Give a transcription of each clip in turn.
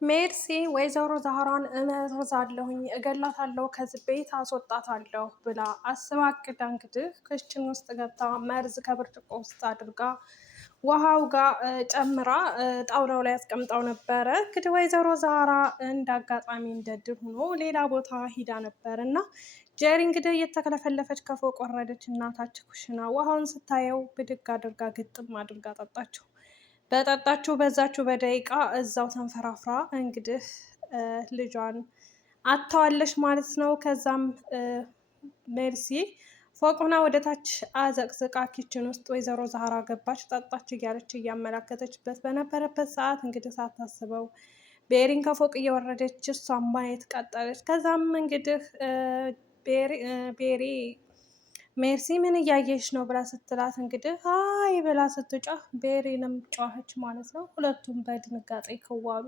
ሜርሲ ወይዘሮ ዛህራን እመርዛለሁኝ እገላታለሁ ከዚህ ቤት አስወጣታለሁ ብላ አስባ አቅዳ እንግዲህ ክችን ውስጥ ገብታ መርዝ ከብርጭቆ ውስጥ አድርጋ ውሃው ጋር ጨምራ ጣውላው ላይ አስቀምጣው ነበረ። እንግዲህ ወይዘሮ ዛህራ እንደ አጋጣሚ እንደድል ሆኖ ሌላ ቦታ ሂዳ ነበር እና ጀሪ እንግዲህ እየተከለፈለፈች ከፎቅ ወረደች። እናታች ኩሽና ውሃውን ስታየው ብድግ አድርጋ ግጥም አድርጋ ጠጣችው። በጠጣችው በዛችው በደቂቃ እዛው ተንፈራፍራ እንግዲህ ልጇን አጥተዋለች ማለት ነው። ከዛም ሜርሲ ፎቁና ወደ ታች አዘቅዝቃ ኪችን ውስጥ ወይዘሮ ዛህራ ገባች ጠጣች እያለች እያመላከተችበት በነበረበት ሰዓት እንግዲህ ሳታስበው ቤሪን ከፎቅ እየወረደች እሷን ማየት ቀጠለች። ከዛም እንግዲህ ቤሪ ሜርሲ ምን እያየሽ ነው ብላ ስትላት እንግዲህ አይ ብላ ስትጮህ ቤሪንም ጮኸች ማለት ነው። ሁለቱም በድንጋጤ ክዋሉ።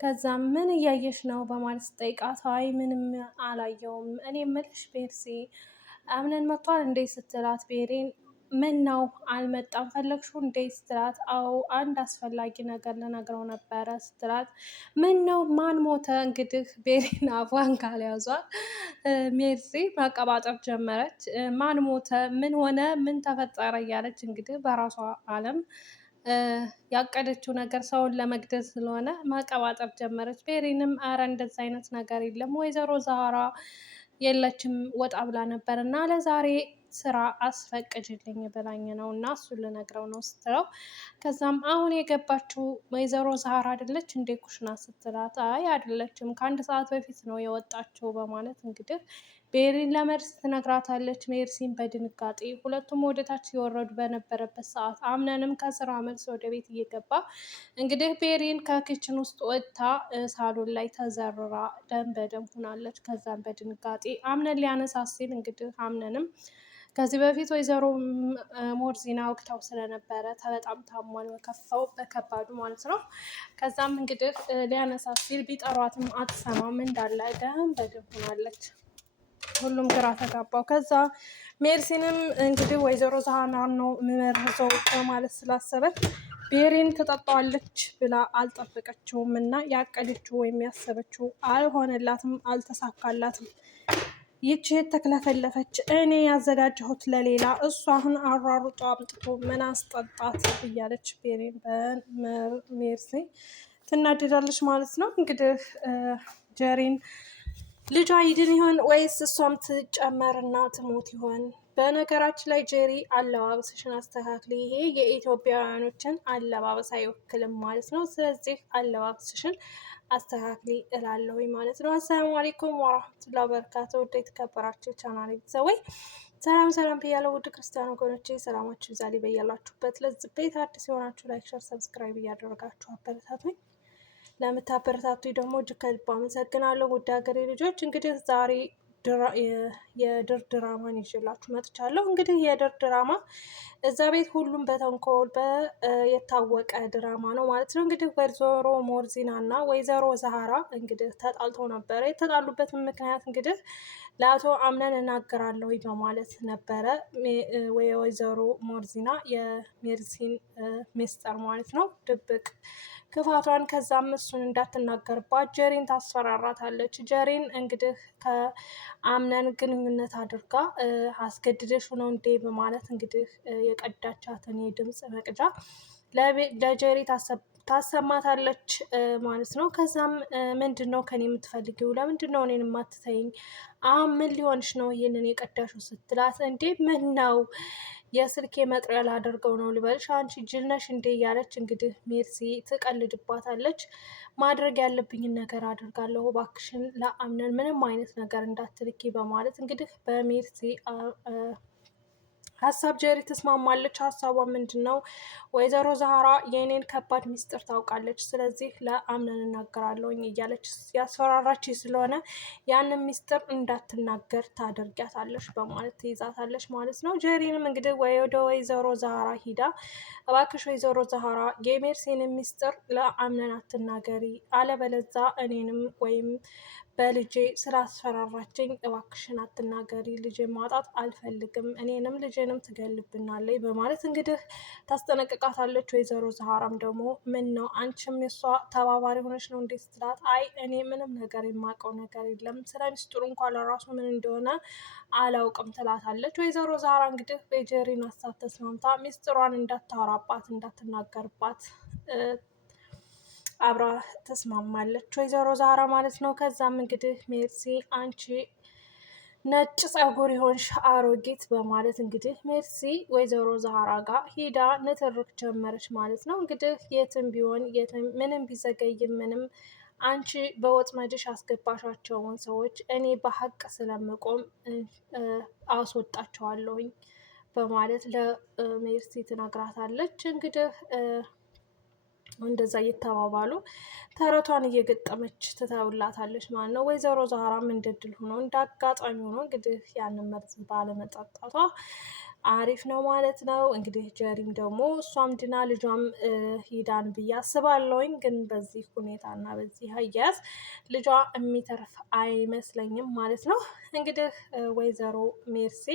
ከዛም ምን እያየሽ ነው በማለት ስጠይቃት አይ ምንም አላየውም እኔ የምልሽ ሜርሲ አምነን መጥቷል እንዴ ስትላት ቤሪን ምን ነው አልመጣም ፈለግሽው እንዴ ስትላት አዎ አንድ አስፈላጊ ነገር ልነግረው ነበረ ስትላት ምን ነው ማን ሞተ? እንግዲህ ቤሪን አፏን ካልያዟት ሜርሲ ማቀባጠር ጀመረች። ማን ሞተ? ምን ሆነ? ምን ተፈጠረ? እያለች እንግዲህ በራሷ ዓለም ያቀደችው ነገር ሰውን ለመግደል ስለሆነ ማቀባጠር ጀመረች። ቤሪንም አረ እንደዛ አይነት ነገር የለም ወይዘሮ ዛህራ የለችም ወጣ ብላ ነበር እና ለዛሬ ስራ አስፈቅጅልኝ ብላኝ ነው እና እሱን ልነግረው ነው ስትለው ከዛም አሁን የገባችው ወይዘሮ ዛህራ አይደለች እንዴ ኩሽና ስትላት አይ አይደለችም ከአንድ ሰዓት በፊት ነው የወጣችው በማለት እንግዲህ ቤሪን ለመርሲ ትነግራታለች። ሜርሲን በድንጋጤ ሁለቱም ወደታች የወረዱ በነበረበት ሰዓት አምነንም ከስራ መልስ ወደ ቤት እየገባ እንግዲህ ቤሪን ከኪችን ውስጥ ወጥታ ሳሎን ላይ ተዘርራ ደም በደም ሆናለች። ከዛም በድንጋጤ አምነን ሊያነሳት ሲል እንግዲህ አምነንም ከዚህ በፊት ወይዘሮ ሞርዚና ወቅታው ስለነበረ በጣም ታሟል በከፋው በከባዱ ማለት ነው። ከዛም እንግዲህ ሊያነሳት ሲል ቢጠሯትም አትሰማም እንዳለ ደም በደም ሆናለች። ሁሉም ግራ ተጋባው። ከዛ ሜርሲንም እንግዲህ ወይዘሮ ዛህራን ነው የምመርዘው በማለት ስላሰበች ቤሪን ትጠጣዋለች ብላ አልጠበቀችውም እና ያቀደችው ወይም ያሰበችው አልሆነላትም፣ አልተሳካላትም። ይቺ የተክለፈለፈች እኔ ያዘጋጀሁት ለሌላ እሱ አሁን አሯሩጦ አምጥቶ ምን አስጠጣት እያለች ቤሪን በሜርሲ ትናደዳለች ማለት ነው። እንግዲህ ጀሪን ልጇ ይድን ይሆን ወይስ እሷም ትጨመርና ትሞት ይሆን? በነገራችን ላይ ጀሪ አለባበስሽን አስተካክሊ፣ ይሄ የኢትዮጵያውያኖችን አለባበስ አይወክልም ማለት ነው። ስለዚህ አለባበስሽን አስተካክሊ እላለሁ ማለት ነው። አሰላሙ አለይኩም ወራህመቱላሂ ወበረካቱ። ውድ የተከበራችሁ ቻናል ቤተሰቦች ሰላም ሰላም ብያለሁ። ውድ ክርስቲያን ወገኖቼ ሰላማችሁ ይብዛልኝ በያላችሁበት። ለዚህ ቤት አዲስ የሆናችሁ ላይክ፣ ሸር፣ ሰብስክራይብ እያደረጋችሁ አበረታቱኝ። ለምታበረታቱኝ ደግሞ እጅግ ከልብ አመሰግናለሁ። ውድ ሀገሬ ልጆች እንግዲህ ዛሬ የድር ድራማን ይዤላችሁ መጥቻለሁ። እንግዲህ የድር ድራማ እዛ ቤት ሁሉም በተንኮል የታወቀ ድራማ ነው ማለት ነው። እንግዲህ ወይዘሮ ሞርዚና እና ወይዘሮ ዛህራ እንግዲህ ተጣልተው ነበረ። የተጣሉበትን ምክንያት እንግዲህ ለአቶ አምነን እናገራለሁ በማለት ነበረ። ወይዘሮ ሞርዚና የሜርሲን ሚስጥር ማለት ነው ድብቅ ክፋቷን ከዛም እሱን እንዳትናገርባት ጀሪን ታስፈራራታለች። ጀሪን እንግዲህ ከአምነን ግንኙነት አድርጋ አስገድደሽ ነው እንዴ በማለት እንግዲህ የቀዳቻትን የድምፅ መቅጃ ለጀሪ ታሰማታለች ማለት ነው። ከዛም ምንድን ነው ከኔ የምትፈልጊው? ለምንድን ነው እኔን የማትተይኝ? አሁን ምን ሊሆንሽ ነው ይህንን የቀዳሽው ስትላት እንዴ ምን ነው የስልኬ መጥሪያ ላደርገው ነው ልበልሽ? አንቺ ጅል ነሽ እንዴ እያለች እንግዲህ ሜርሲ ትቀልድባታለች። ማድረግ ያለብኝን ነገር አድርጋለሁ እባክሽን ለአምነን ምንም አይነት ነገር እንዳትልኪ በማለት እንግዲህ በሜርሲ ሀሳብ ጀሪ ትስማማለች። ሀሳቧ ምንድን ነው? ወይዘሮ ዛህራ የኔን ከባድ ሚስጥር ታውቃለች፣ ስለዚህ ለአምነን እናገራለሁኝ እያለች ያስፈራራች ስለሆነ ያንን ሚስጥር እንዳትናገር ታደርጊያታለች በማለት ትይዛታለች ማለት ነው። ጀሪንም እንግዲህ ወደ ወይዘሮ ዛህራ ሂዳ እባክሽ ወይዘሮ ዛህራ የሜርሲን ሚስጥር ለአምነን አትናገሪ፣ አለበለዛ እኔንም ወይም በልጄ ስላስፈራራችኝ እባክሽን አትናገሪ፣ ልጄ ማጣት አልፈልግም፣ እኔንም ልጄንም ትገልብናለች በማለት እንግዲህ ታስጠነቅቃታለች። ወይዘሮ ዛህራም ደግሞ ምን ነው አንቺም የሷ ተባባሪ ሆነች ነው እንዴት ስትላት፣ አይ እኔ ምንም ነገር የማውቀው ነገር የለም፣ ስለ ሚስጥሩ እንኳን ለራሱ ምን እንደሆነ አላውቅም ትላታለች። ወይዘሮ ዛህራ እንግዲህ በጀሪን ሀሳብ ተስማምታ ሚስጥሯን እንዳታወራባት እንዳትናገርባት አብራ ተስማማለች ወይዘሮ ዛህራ ማለት ነው። ከዛም እንግዲህ ሜርሲ አንቺ ነጭ ጸጉር የሆንሽ አሮጊት በማለት እንግዲህ ሜርሲ ወይዘሮ ዛህራ ጋር ሂዳ ንትርክ ጀመረች ማለት ነው። እንግዲህ የትም ቢሆን የትም ምንም ቢዘገይም ምንም አንቺ በወጥመድሽ አስገባሻቸውን ሰዎች እኔ በሀቅ ስለምቆም አስወጣቸዋለሁኝ በማለት ለሜርሲ ትነግራታለች። እንግዲህ እንደዛ እየተባባሉ ተረቷን እየገጠመች ትተውላታለች ማለት ነው። ወይዘሮ ዛህራም እንደድል ሆኖ እንዳጋጣሚ ሆኖ እንግዲህ ያንን መርዝ ባለመጠጣቷ አሪፍ ነው ማለት ነው። እንግዲህ ጀሪም ደግሞ እሷም ድና ልጇም ሂዳን ብዬ አስባለሁኝ። ግን በዚህ ሁኔታ እና በዚህ አያያዝ ልጇ የሚተርፍ አይመስለኝም ማለት ነው። እንግዲህ ወይዘሮ ሜርሲ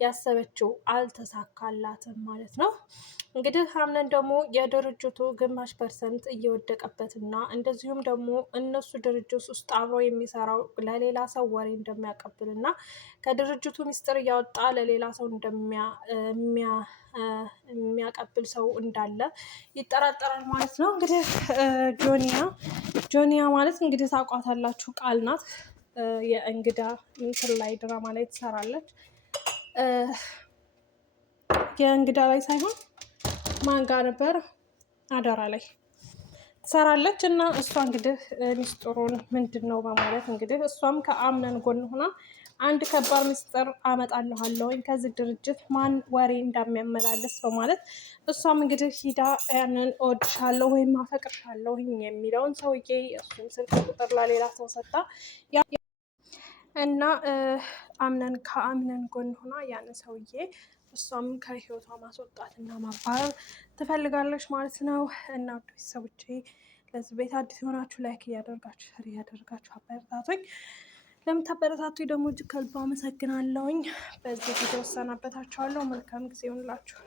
ያሰበችው አልተሳካላትም ማለት ነው። እንግዲህ አምነን ደግሞ የድርጅቱ ግማሽ ፐርሰንት እየወደቀበትና እንደዚሁም ደግሞ እነሱ ድርጅት ውስጥ አብሮ የሚሰራው ለሌላ ሰው ወሬ እንደሚያቀብልና ከድርጅቱ ሚስጥር እያወጣ ለሌላ ሰው የሚያቀብል ሰው እንዳለ ይጠራጠራል ማለት ነው። እንግዲህ ጆኒያ ማለት እንግዲህ ታውቋታላችሁ፣ ቃል ናት። የእንግዳ እንትን ላይ ድራማ ላይ ትሰራለች። የእንግዳ ላይ ሳይሆን ማንጋ ነበር አደራ ላይ ትሰራለች። እና እሷ እንግዲህ ሚስጥሩን ምንድን ነው በማለት እንግዲህ እሷም ከአምነን ጎን ሆና አንድ ከባድ ሚስጥር አመጣልሃለሁኝ ከዚህ ድርጅት ማን ወሬ እንደሚያመላልስ በማለት እሷም እንግዲህ ሂዳ ያንን እወድሻለሁ ወይም አፈቅርሻለሁኝ የሚለውን ሰውዬ የእሱን ስልክ ቁጥር ለሌላ ሰው ሰጣ እና ከአምነን ጎን ሆና ያንን ሰውዬ እሷም ከህይወቷ ማስወጣት እና ማባረር ትፈልጋለች ማለት ነው። እና ውድ ቤተሰቦቼ ለዚህ ቤት አዲስ የሆናችሁ ላይክ እያደርጋችሁ ሸር እያደርጋችሁ አበረታቱኝ። ለምታበረታቱኝ ደግሞ እጅግ ከልብ አመሰግናለሁኝ። በዚህ ቪዲዮ እሰናበታችኋለሁ። መልካም ጊዜ ይሁንላችሁ።